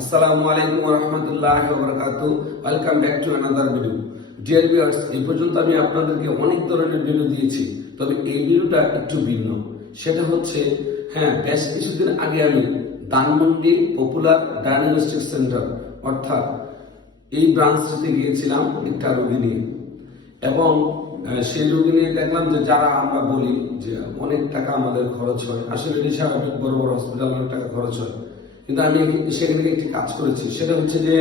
আসসালামু আলাইকুম রহমতুল্লাহ বরকাত welcome back to another video dear viewers এই পর্যন্ত আমি আপনাদেরকে অনেক ধরনের ভিডিও দিয়েছি তবে এই ভিডিওটা একটু ভিন্ন সেটা হচ্ছে হ্যাঁ বেশ কিছুদিন আগে আমি দানমন্ডি পপুলার ডায়াগনস্টিক সেন্টার অর্থাৎ এই ব্রাঞ্চটিতে গিয়েছিলাম একটা রোগী নিয়ে এবং সেই রোগী নিয়ে দেখলাম যে যারা আমরা বলি যে অনেক টাকা আমাদের খরচ হয় আসলে অনেক বড় বড় হসপিটাল টাকা খরচ হয় কিন্তু আমি সেখানে একটি কাজ করেছি সেটা হচ্ছে যে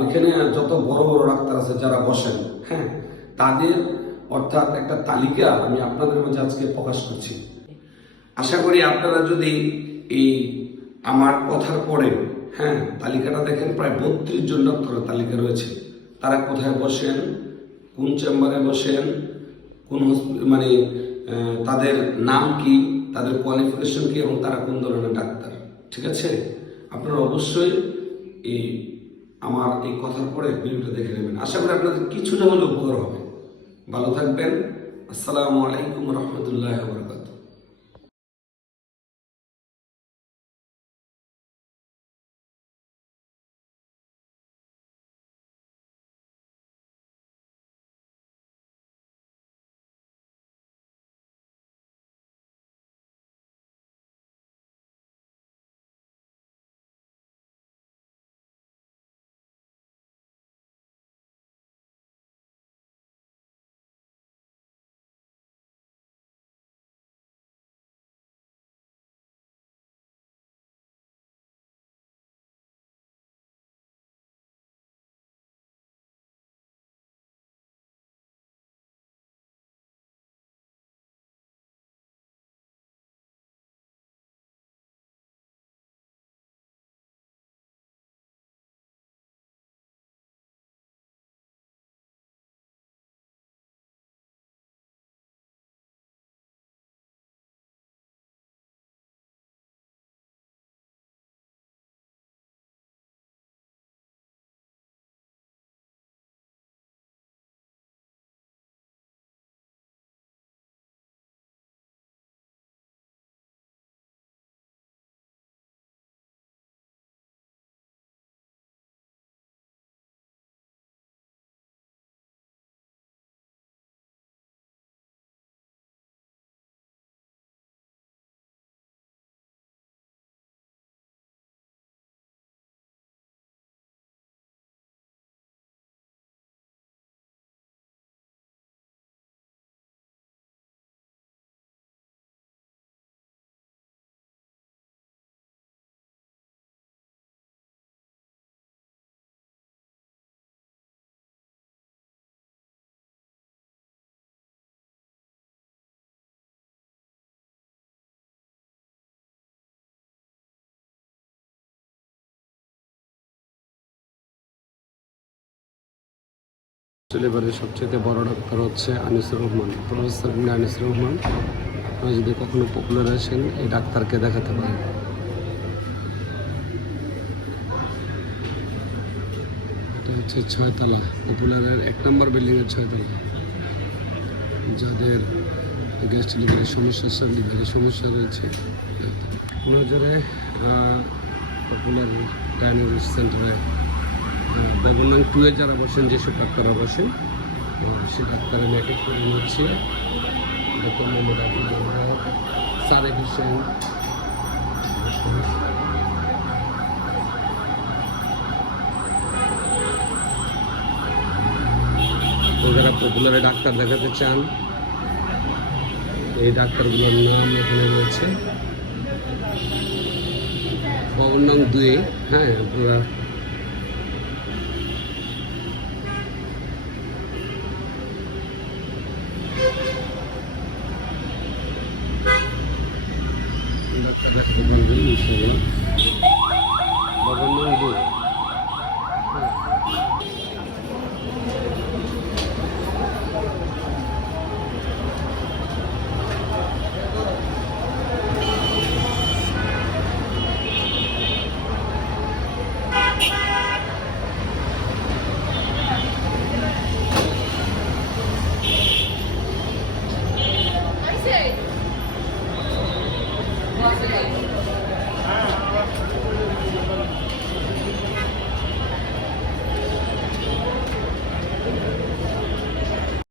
ওইখানে যত বড় বড় ডাক্তার আছে যারা বসেন হ্যাঁ তাদের অর্থাৎ একটা তালিকা আমি আপনাদের মাঝে আজকে প্রকাশ করছি আশা করি আপনারা যদি এই আমার কথার পরে হ্যাঁ তালিকাটা দেখেন প্রায় বত্রিশ জন ডাক্তারের তালিকা রয়েছে তারা কোথায় বসেন কোন চেম্বারে বসেন কোন মানে তাদের নাম কি তাদের কোয়ালিফিকেশন কি এবং তারা কোন ধরনের ডাক্তার ঠিক আছে আপনারা অবশ্যই এই আমার এই কথার পরে ভিডিওটা দেখে নেবেন আশা করি আপনাদের কিছুটা হলে উপকার হবে ভালো থাকবেন আসসালামু আলাইকুম রহমতুল্লাহ বরকাত ডেলিভারির সবচেয়ে বড় ডাক্তার হচ্ছে আনিসুর রহমান প্রফেসর আনিসুর রহমান আপনারা যদি কখনো পপুলার আসেন এই ডাক্তারকে দেখাতে পারেন এটা হচ্ছে ছয়তলা পপুলারের এক নম্বর বিল্ডিংয়ের ছয়তলা যাদের গ্যাস ডেলিভারির সমস্যা ডেলিভারির সমস্যা রয়েছে নজরে পপুলার ডায়াগনোস্টিক সেন্টারে দাগন টুয়ে যারা বসেন যেসব ডাক্তাররা বসেন সে ডাক্তারের ম্যাকেট করে নিচ্ছে ডক্টর মোহাম্মদ আব্দুল সারে হোসেন যারা পপুলারে ডাক্তার দেখাতে চান এই ডাক্তারগুলোর নাম এখানে রয়েছে ভবন নাম দুয়ে হ্যাঁ আপনারা Thank you.